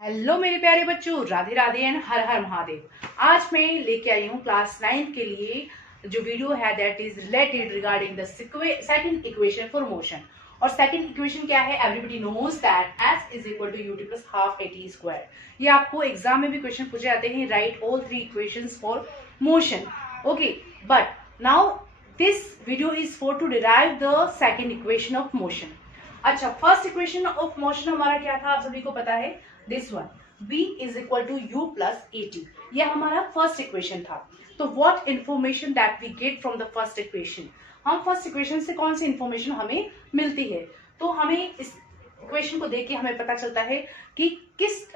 Hello मेरे प्यारे बच्चों, राधे राधे एंड हर हर महादेव। आज मैं लेके आई हूँ क्लास 9 के लिए जो वीडियो है that is related regarding the second equation for motion. और सेकंड इक्वेशन क्या है? Everybody knows that s is equal to ut plus half at square. ये आपको एग्जाम में भी क्वेश्चन पूछे जाते हैं, right all three equations for motion. Okay, but now this video is for to derive the second equation of motion. अच्छा, first equation of motion हमारा क्या था? आप सभी को पता है, this one v is equal to u plus at। ये हमारा फर्स्ट इक्वेशन था। तो what information that we get from the first equation, हम फर्स्ट इक्वेशन से कौन सी इंफॉर्मेशन हमें मिलती है? तो हमें इस इक्वेशन को देख के हमें पता चलता है कि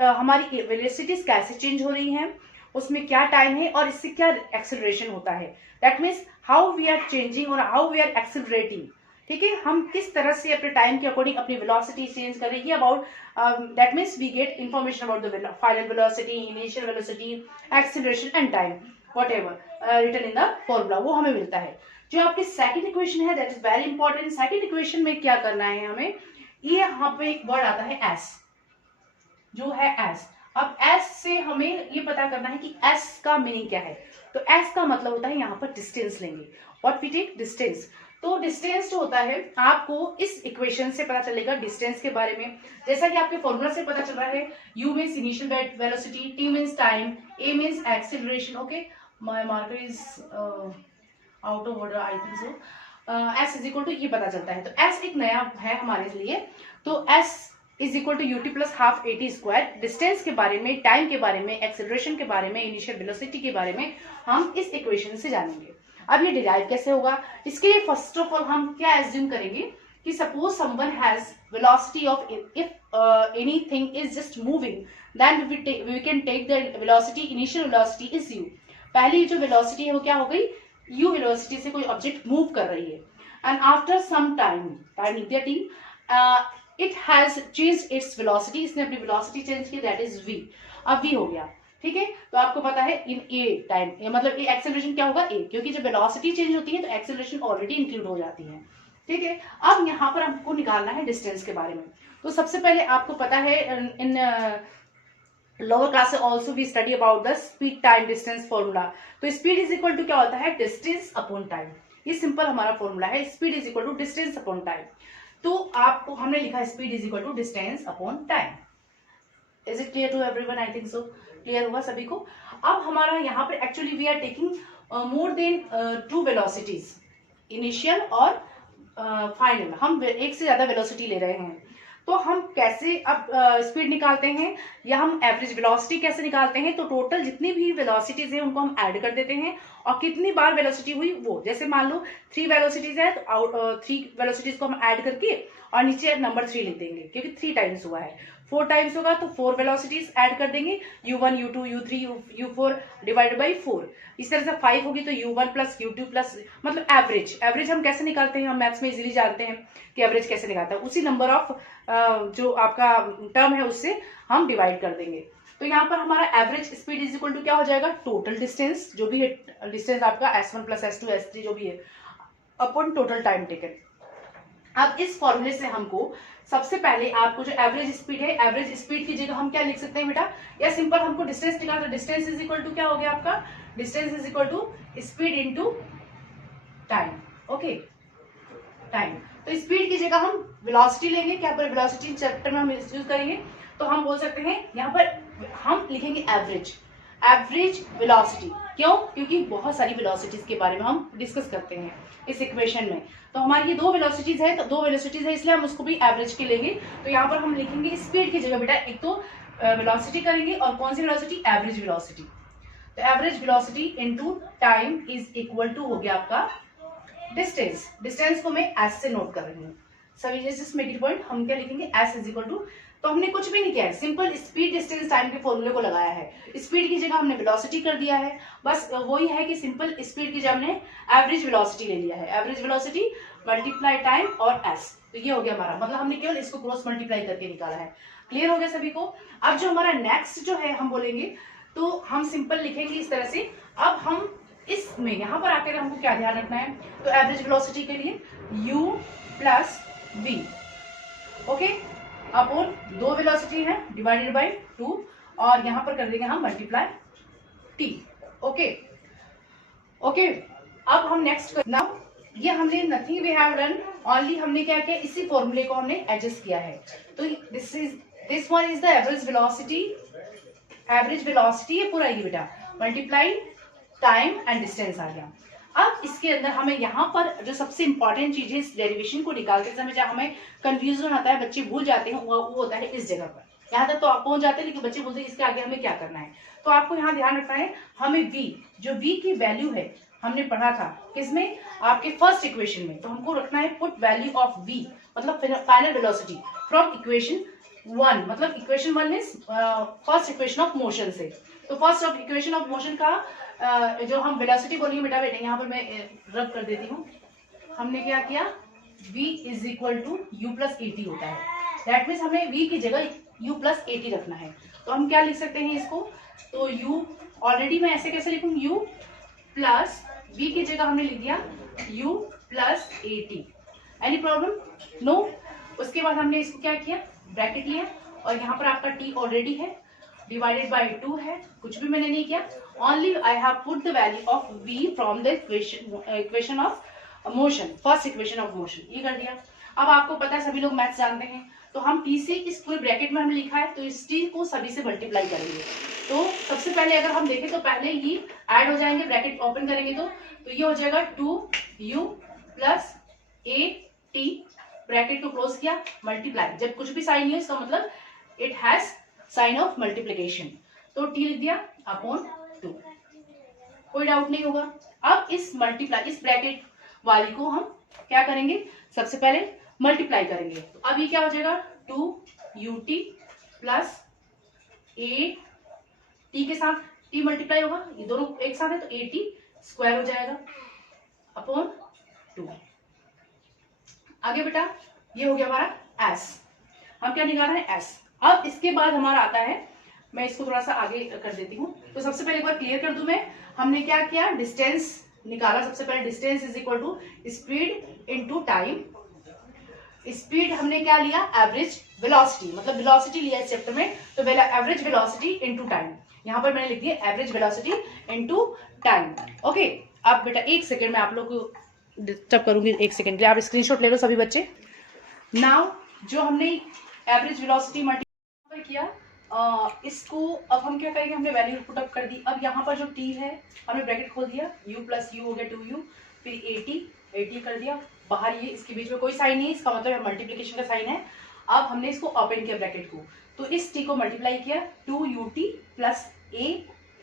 हमारी वेलोसिटीज कैसे चेंज हो रही हैं, उसमें क्या टाइम है और इससे क्या एक्सेलरेशन होता है। That means how we are changing और हाउ वी आर एक्सेलरेटिंग। ठीक है, हम किस तरह से अपने टाइम के अकॉर्डिंग अपनी वेलोसिटी चेंज करेंगे। About that means we get information about the final velocity, initial velocity, acceleration and time, whatever written in the formula, वो हमें मिलता है। जो आपकी सेकंड इक्वेशन है that is very important. Second equation में क्या करना है हमें? ये यहाँ पे एक वर्ड आता है एस, जो है एस। अब एस से हमें ये पता करना है कि एस का मीनिंग क्या है। तो एस का मतलब होता है यहाँ पर डिस्टेंस लेंगे। What we take? डिस्टेंस। तो डिस्टेंस जो होता है आपको इस इक्वेशन से पता चलेगा डिस्टेंस के बारे में। जैसा कि आपके फॉर्मूला से पता चल रहा है, u means initial velocity, t means time, a means acceleration. Okay, my marker is out of order, I think so. s is equal to, ये पता चलता है। तो s एक नया है हमारे लिए। तो s is equal to ut plus half at square. Distance के बारे में, टाइम के बारे में, एक्सेलरेशन के बारे में, इनिशियल वेलोसिटी के बारे में हम इस इक्वेशन से जानेंगे। अब ये डिराइव कैसे होगा? इसके लिए फर्स्ट ऑफ ऑल हम क्या एज्यूम करेंगे कि suppose someone has velocity of, if anything is just moving, then we can take the velocity, initial velocity is u। पहली जो वेलोसिटी है वो क्या हो गई? u वेलोसिटी से कोई ऑब्जेक्ट मूव कर रही है, एंड आफ्टर सम टाइम लिख दिया it has change its velocity, इसने अपनी वेलोसिटी चेंज की, दैट इज v। अब v हो गया, ठीक है। तो आपको पता है इन ए टाइम, मतलब ए एक्सेलरेशन क्या होगा? ए, क्योंकि जब वेलोसिटी चेंज होती है तो एक्सेलरेशन ऑलरेडी इंक्लूड हो जाती है, ठीक है। अब यहाँ पर हमको निकालना है डिस्टेंस के बारे में। तो सबसे पहले आपको पता है in lower class also we study about the speed time distance formula. तो स्पीड इज इक्वल टू क्या होता है? Distance upon time. ये सिंपल हमारा फॉर्मूला है, speed is equal to distance upon time. तो आपको हमने लिखा speed is equal to distance upon time. Is it clear to everyone? I think so. Clear हुआ सभी को? अब हमारा यहाँ पर actually we are taking more than two velocities, initial और फाइनल। हम एक से ज्यादा वेलोसिटी ले रहे हैं। तो हम कैसे अब स्पीड निकालते हैं, या हम एवरेज वेलोसिटी कैसे निकालते हैं? तो टोटल जितनी भी वेलोसिटीज हैं उनको हम ऐड कर देते हैं, और कितनी बार वेलोसिटी हुई वो, जैसे मान लो 3 वेलोसिटीज है तो 3 वेलोसिटीज को हम ऐड करके और नीचे नंबर 3 लिख देंगे, क्योंकि 3 टाइम्स हुआ है। 4 टाइम्स होगा तो 4 वेलोसिटीज ऐड कर देंगे, u1 u2 u3 u4 divided by 4। इस तरह से 5 होगी तो u1 प्लस u2 प्लस, मतलब एवरेज हम कैसे निकालते हैं? हम मैथ्स में इजीली जानते हैं कि एवरेज कैसे निकालता है। उसी नंबर ऑफ जो आपका टर्म है उससे हम डिवाइड कर देंगे। तो यहाँ पर हमारा average speed is equal to क्या हो जाएगा? टोटल डिस्टेंस, जो भी है डिस्टेंस आपका s1 प्लस s2 s3 जो भी है, अपॉन टोटल टाइम टेकन। अब इस फॉर्मूले से हमको सबसे पहले आपको जो एवरेज स्पीड है, एवरेज स्पीड की जगह हम क्या लिख सकते हैं बेटा? या सिंपल हमको डिस्टेंस निकालना, डिस्टेंस इज इक्वल टू क्या हो गया आपका? Distance is equal to speed into time. Okay, time. तो स्पीड की जगह हम वेलोसिटी लेंगे। क्या पर वेलोसिटी चैप्टर में हम यूज करेंगे, तो हम बोल सकते हैं यहाँ पर हम लिखेंगे एवरेज वेलोसिटी। क्यों? क्योंकि बहुत सारी वेलोसिटीज के बारे में हम डिस्कस करते हैं इस इक्वेशन में। तो हमारी ये 2 वेलोसिटीज है, तो 2 वेलोसिटीज है इसलिए हम उसको भी एवरेज के लेंगे। तो यहाँ पर हम लिखेंगे स्पीड की जगह बेटा एक तो वेलोसिटी करेंगे, और कौन सी वेलोसिटी? Average velocity. तो average velocity into time is equal to हो गया आपका डिस्टेंस। डिस्टेंस को मैं एस से नोट कर रही हूँ सभी, जस्ट मेक इट पॉइंट। हम क्या लिखेंगे? एस इज इक्वल टू, तो हमने कुछ भी नहीं किया है, सिंपल स्पीड डिस्टेंस टाइम के फॉर्मूले को लगाया है। स्पीड की जगह हमने वेलोसिटी कर दिया है, बस वही है कि सिंपल स्पीड की जगह हमने एवरेज वेलोसिटी ले लिया है। एवरेज वेलोसिटी मल्टीप्लाई टाइम और एस, तो ये हो गया हमारा, मतलब हमने केवल इसको क्रॉस मल्टीप्लाई करके निकाला है। क्लियर हो गया सभी को? अब जो हमारा नेक्स्ट जो है हम बोलेंगे, तो हम सिंपल लिखेंगे इस तरह से। अब हम इसमें यहाँ पर आकर हमको क्या ध्यान रखना है? तो एवरेज वेलोसिटी के लिए u plus v। Okay, upon 2 velocity है डिवाइडेड बाय 2 और यहाँ पर कर देंगे हम मल्टीप्लाई टी। ओके ओके, अब हम नेक्स्ट नाउ ये हमने nothing we have done, only हमने क्या किया, इसी फॉर्मूले को हमने एडजस्ट किया है। तो this one is the average velocity, average velocity ये पूरा ये बेटा मल्टीप्लाई टाइम एंड डिस्टेंस आ गया। अब इसके अंदर हमें यहाँ पर जो सबसे इंपॉर्टेंट चीज है इस डेरिवेशन को निकालते समय जहाँ हमें कंफ्यूजन आता है, बच्चे भूल जाते हैं, वो होता है इस जगह पर। यहाँ तक तो आप पहुंच जाते हैं लेकिन बच्चे बोलते हैं इसके आगे हमें क्या करना है। तो आपको यहाँ ध्यान रखना है, हमें v जो v की वैल्यू है हमने पढ़ा था किसमें, आपके फर्स्ट इक्वेशन में। तो हमको रखना है पुट वैल्यू ऑफ v मतलब फाइनल वेलोसिटी फ्रॉम इक्वेशन 1, मतलब equation 1 is first equation of motion से। तो first of equation of motion का जो हम वेलोसिटी बोलेंगे बेटा बेटे, यहाँ पर मैं रब कर देती हूँ। हमने क्या किया, v is equal to u plus AT होता है। दैट मीन्स हमें v की जगह u प्लस एटी रखना है। तो हम क्या लिख सकते हैं इसको, तो u ऑलरेडी मैं ऐसे कैसे लिखूँ, u प्लस v की जगह हमने लिख दिया u plus AT. Any problem, no. उसके बाद हमने इसको क्या किया, ब्रैकेट लिया और यहाँ पर आपका t ऑलरेडी है, डिवाइडेड बाय 2 है, कुछ भी मैंने नहीं किया, only I have put the value of v from the equation of motion, first equation of motion, ये कर दिया। अब आपको पता है सभी लोग मैथ्स जानते हैं, तो हम t से इस पूरे ब्रैकेट में हमने लिखा है तो इस t को सभी से मल्टीप्लाई करेंगे। तो सबसे पहले अगर हम देखें तो पहले ही ऐड हो जाएंगे, ब्रैकेट ओपन करेंगे तो ये हो जाएगा 2u plus a t, bracket को क्लोज किया, मल्टीप्लाई, जब कुछ भी साइन नहीं है इसका मतलब it has sign of multiplication, तो t लिख दिया अपॉन 2, कोई डाउट नहीं होगा। अब इस मल्टीप्लाई, इस ब्रैकेट वाली को हम क्या करेंगे, सबसे पहले मल्टीप्लाई करेंगे। तो अब ये क्या हो जाएगा, 2ut प्लस a t के साथ t मल्टीप्लाई होगा, ये दोनों एक साथ है तो at स्क्वायर हो जाएगा अपॉन 2। आगे बेटा ये हो गया हमारा s, हम क्या निकाल रहे हैं s। अब इसके बाद हमारा आता है, मैं इसको थोड़ा सा आगे कर देती हूँ। तो सबसे पहले एक बार क्लियर कर दूं मैं, हमने क्या किया, डिस्टेंस निकाला। सबसे पहले distance is equal to speed into time. Speed हमने क्या लिया, एवरेज वेलोसिटी, मतलब वेलोसिटी लिया इस चैप्टर में, तो एवरेज वेलोसिटी इनटू टाइम, यहाँ पर मैंने लिख दिया average velocity into time. Okay, अब बेटा एक सेकंड में आप लोग को डिस्टर्ब करूंगी, एक सेकंड के लिए आप स्क्रीनशॉट ले लो सभी बच्चे। नाउ जो हमने एवरेज वेलोसिटी मल्टीप्लाई किया, इसको अब हम क्या करेंगे, हमने वैल्यू पुट अप कर दी। अब यहाँ पर जो t है हमने ब्रैकेट खोल दिया, u प्लस u हो गया 2u, फिर 80 कर दिया बाहर, ये इसके बीच में कोई साइन नहीं, इसका मतलब मल्टीप्लिकेशन का साइन है। अब हमने इसको ओपन किया ब्रैकेट को, तो इस t को मल्टीप्लाई किया 2ut प्लस a,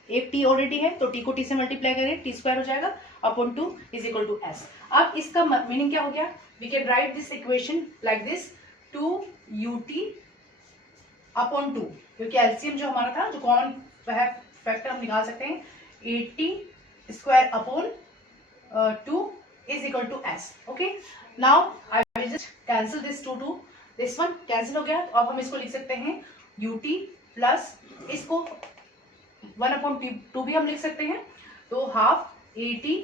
एक t ऑलरेडी है तो t को t से मल्टीप्लाई करें, t स्क्वायर हो जाएगा upon 2 is equal to s। अब इसका मीनिंग क्या हो गया, we can write this equation like this, 2ut upon 2, क्योंकि एलसीएम जो हमारा था, जो कॉमन फैक्टर हम निकाल सकते हैं, 80 square upon 2 is equal to s। Okay, now I will just cancel this 2 this one cancel हो गया। तो अब हम इसको लिख सकते हैं ut प्लस इसको 1 अपॉन 2 भी हम लिख सकते हैं, तो half 80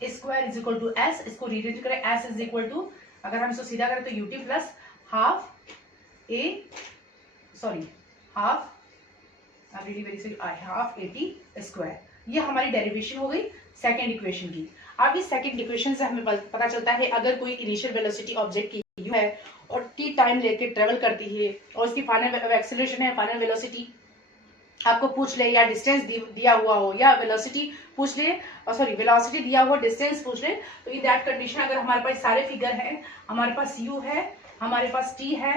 square is equal to s। इसको रीअरेंज करें, s इज इक्वल टू, अगर हम इसको सीधा करें तो ut plus half half 80 square. ये हमारी डेरिवेशन हो गई सेकेंड इक्वेशन की। अब इस सेकेंड इक्वेशन से हमें पता चलता है, अगर कोई इनिशियल वेलोसिटी ऑब्जेक्ट की u है और t टाइम लेके ट्रेवल करती है और उसकी फाइनल एक्सेलरेशन है, फाइनल वेलोसिटी आपको पूछ ले, या डिस्टेंस दिया हुआ हो, या वेलोसिटी पूछ ले, सॉरी वेलोसिटी दिया हुआ डिस्टेंस पूछ ले, तो इन दैट कंडीशन अगर हमारे पास सारे फिगर हैं, हमारे पास u है, हमारे पास t है,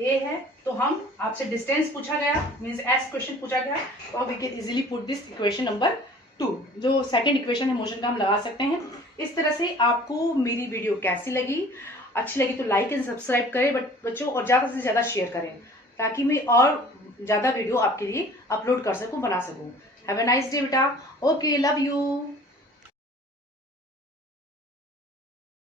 a है, तो हम आपसे डिस्टेंस पूछा गया, मींस s क्वेश्चन पूछा गया, तो we can easily put this equation number 2, जो सेकंड इक्वेशन है मोशन का, हम लगा सकते हैं। इस तरह से आपको मेरी वीडियो कैसी लगी, अच्छी लगी तो लाइक एंड सब्सक्राइब करें बच्चों, और ज़्यादा से ज़्यादा शेयर करें ताकि मैं और ज़्यादा वीडियो आपके लिए अपलोड कर सकूं, बना सकूं। हैव अ नाइस डे बेटा, ओके, लव यू।